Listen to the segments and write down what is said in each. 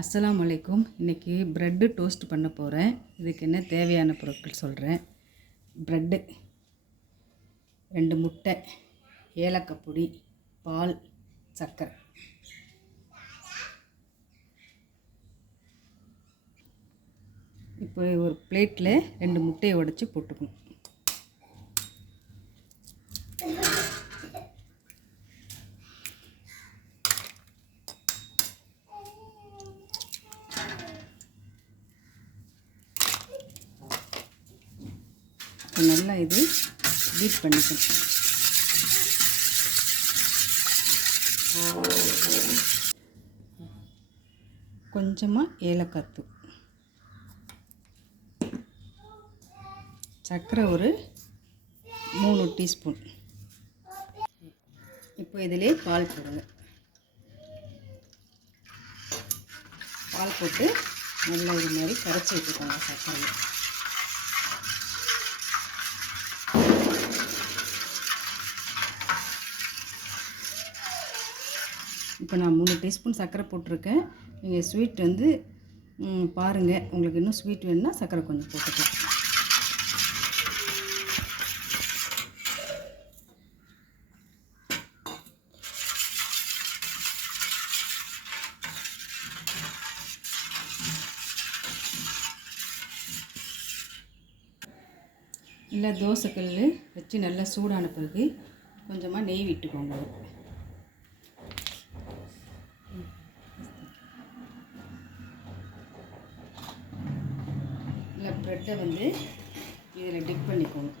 அஸ்ஸலாமு அலைக்கும். இன்றைக்கி ப்ரெட்டு டோஸ்ட் பண்ண போகிறேன். இதுக்கு என்ன தேவையான பொருட்கள் சொல்கிறேன். ப்ரெட்டு 2 முட்டை, ஏலக்காய் பொடி, பால், சர்க்கரை. இப்போ ஒரு பிளேட்டில் 2 முட்டையை உடைச்சி போட்டுக்கணும். நல்லா இது பீட் பண்ணிக்கணும். கொஞ்சமாக ஏலக்காய் தூள், சர்க்கரை ஒரு 3 டீஸ்பூன். இப்போ இதிலே பால் போடுங்க. பால் போட்டு நல்லா இது மாதிரி கரைச்சி வச்சுக்கோங்க சர்க்கரை. இப்போ நான் 3 டீஸ்பூன் சர்க்கரை போட்டிருக்கேன். நீங்கள் ஸ்வீட் வந்து பாருங்கள், உங்களுக்கு இன்னும் ஸ்வீட் வேணும்னா சர்க்கரை கொஞ்சம் போட்டுக்கலாம். இல்லை தோசைக்கல் வச்சு நல்லா சூடான பிறகு கொஞ்சமாக நெய் விட்டுக்கோங்க. இல்லை ப்ரெட்டை வந்து இதில் டிப் பண்ணிக்கோங்க.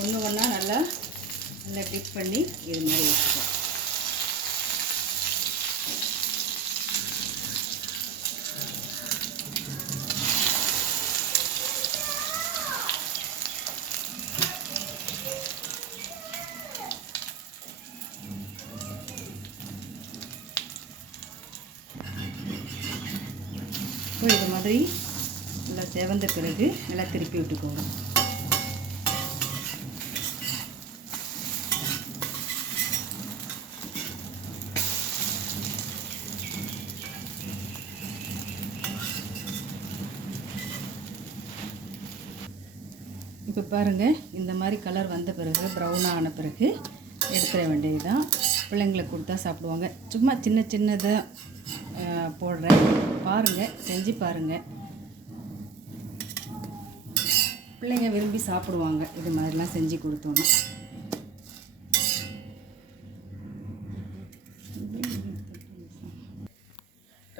ஒன்று ஒன்றா நல்லா டிப் பண்ணி இது மாதிரி வச்சுக்கோம். இப்போ இது மாதிரி நல்லா செவந்த பிறகு நல்லா திருப்பி விட்டுக்கோங்க. இப்போ பாருங்கள், இந்த மாதிரி கலர் வந்த பிறகு ப்ரௌனாக ஆன பிறகு எடுத்துட வேண்டியது தான். பிள்ளைங்களுக்கு கொடுத்தா சாப்பிடுவாங்க. சும்மா சின்ன சின்னதாக போடுறேன், பாருங்கள், செஞ்சு பாருங்கள். பிள்ளைங்க விரும்பி சாப்பிடுவாங்க இது மாதிரிலாம் செஞ்சு கொடுத்தோன்னா.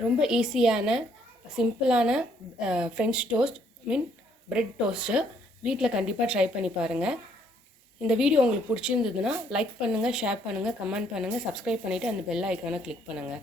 ரொம்ப ஈஸியான சிம்பிளான ஃப்ரெஞ்ச் டோஸ்ட் பிரெட் டோஸ்ட்டு வீட்டில் கண்டிப்பாக ட்ரை பண்ணி பாருங்கள். இந்த வீடியோ உங்களுக்கு பிடிச்சிருந்ததுன்னா லைக் பண்ணுங்கள், ஷேர் பண்ணுங்கள், கமெண்ட் பண்ணுங்கள், சப்ஸ்கிரைப் பண்ணிவிட்டு அந்த பெல் ஐக்கானை கிளிக் பண்ணுங்கள்.